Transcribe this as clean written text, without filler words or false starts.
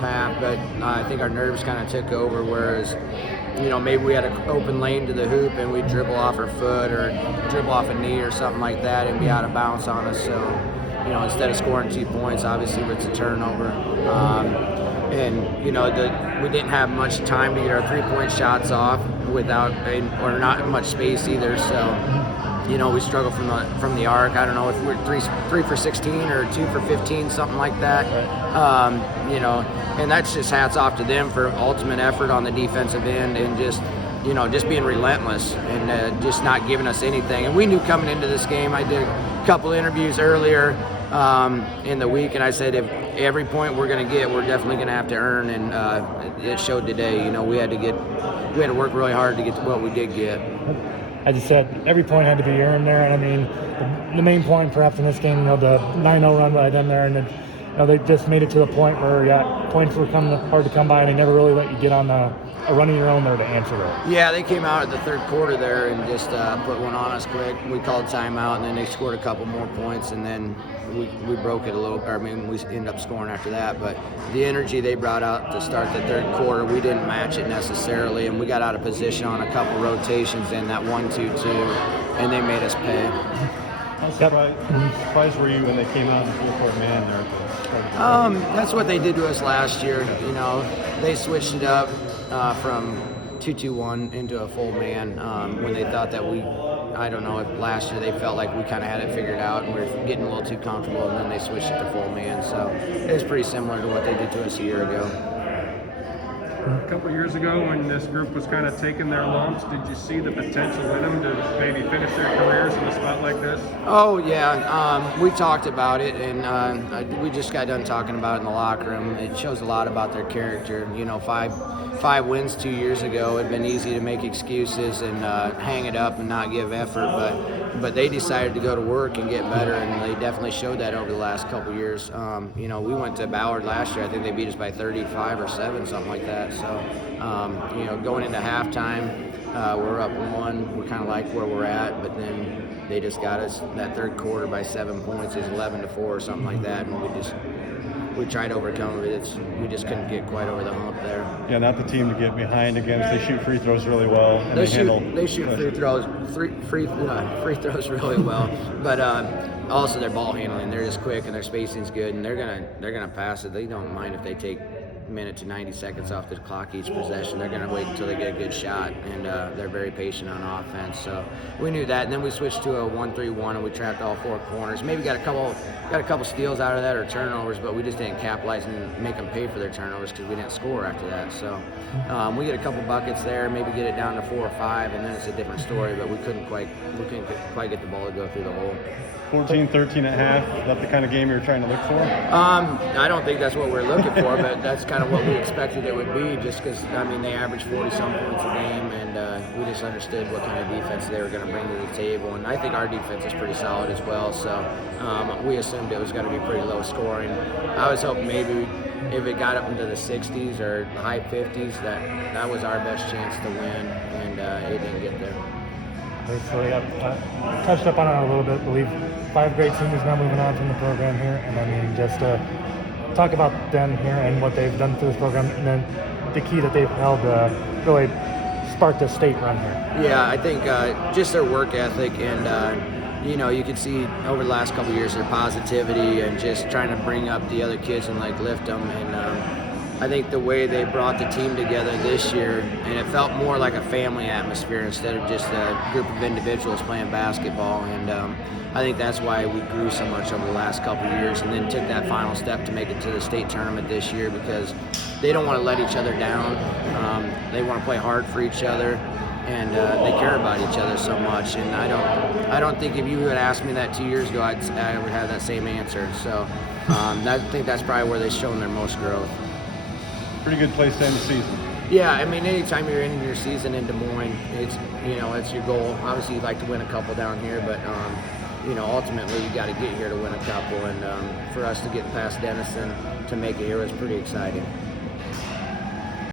half, but I think our nerves kind of took over, whereas, maybe we had an open lane to the hoop and we'd dribble off our foot or dribble off a knee or something like that and be out of bounds on us. So, instead of scoring 2 points, obviously it's a turnover. We didn't have much time to get our 3-point shots off or not much space either. So, we struggled from the arc. I don't know if we're 3 for 16 or 2 for 15, something like that. Right. And that's just hats off to them for ultimate effort on the defensive end and just being relentless and just not giving us anything. And we knew coming into this game. I did a couple interviews earlier in the week, and I said if every point we're going to get, we're definitely going to have to earn, and it showed today. We had to work really hard to get to what we did get. As you said, every point had to be earned there, and I mean, the main point perhaps in this game, the 9-0 run by them there, and they just made it to the point where points were hard to come by, and they never really let you get on a run of your own there to answer it. Yeah, they came out at the third quarter there and just put one on us quick. We called timeout, and then they scored a couple more points, and then we broke it a little. We ended up scoring after that. But the energy they brought out to start the third quarter, we didn't match it necessarily, and we got out of position on a couple rotations in that 1-2-2, and they made us pay. How surprised were you when they came out in the full-court man there? That's what they did to us last year. They switched it up from 2-2-1 into a full man when they thought that I don't know if last year they felt like we kind of had it figured out and we were getting a little too comfortable, and then they switched it to full man. So it was pretty similar to what they did to us a year ago. A couple years ago when this group was kind of taking their lumps, did you see the potential in them to maybe finish their careers in a spot like this? Oh, yeah. We talked about it, and we just got done talking about it in the locker room. It shows a lot about their character. 5 wins 2 years ago. It'd been easy to make excuses and hang it up and not give effort, but they decided to go to work and get better, and they definitely showed that over the last couple years. We went to Ballard last year. I think they beat us by 35 or 7, something like that. So, going into halftime, we're up 1. We're kind of like where we're at, but then they just got us that third quarter by 7 points. It was 11-4 or something like that, and we tried to overcome it. We just couldn't get quite over the hump there. Yeah, not the team to get behind against. They shoot free throws really well. And they shoot free throws really well, but also their ball handling. They're just quick and their spacing's good, and they're gonna pass it. They don't mind if they take minute to 90 seconds off the clock each possession. They're going to wait until they get a good shot, and they're very patient on offense. So we knew that, and then we switched to a 1-3-1, and we trapped all 4 corners. Maybe got a couple steals out of that or turnovers, but we just didn't capitalize and make them pay for their turnovers because we didn't score after that. So we get a couple buckets there, maybe get it down to 4 or 5, and then it's a different story. But we couldn't quite get the ball to go through the hole. 14-13 at half. Is that the kind of game you're trying to look for? I don't think that's what we're looking for, but that's kind of what we expected it would be, just because, they average 40-some points a game, and we just understood what kind of defense they were going to bring to the table. And I think our defense is pretty solid as well, so we assumed it was going to be pretty low scoring. I was hoping maybe if it got up into the 60s or high 50s, that was our best chance to win, and it didn't get there. So touched up on it a little bit. I believe 5 great seniors now moving on from the program here, and just talk about them here and what they've done through this program, and then the key that they've held really sparked a state run here. Yeah, I think just their work ethic, and you can see over the last couple of years their positivity and just trying to bring up the other kids and lift them. And I think the way they brought the team together this year, and it felt more like a family atmosphere instead of just a group of individuals playing basketball. And I think that's why we grew so much over the last couple of years, and then took that final step to make it to the state tournament this year, because they don't want to let each other down. They want to play hard for each other, and they care about each other so much. And I don't think if you had asked me that 2 years ago, I would have that same answer. So I think that's probably where they've shown their most growth. Pretty good place to end the season. Yeah, anytime you're ending your season in Des Moines, it's your goal. Obviously, you'd like to win a couple down here, but ultimately you got to get here to win a couple. And for us to get past Denison to make it here was pretty exciting.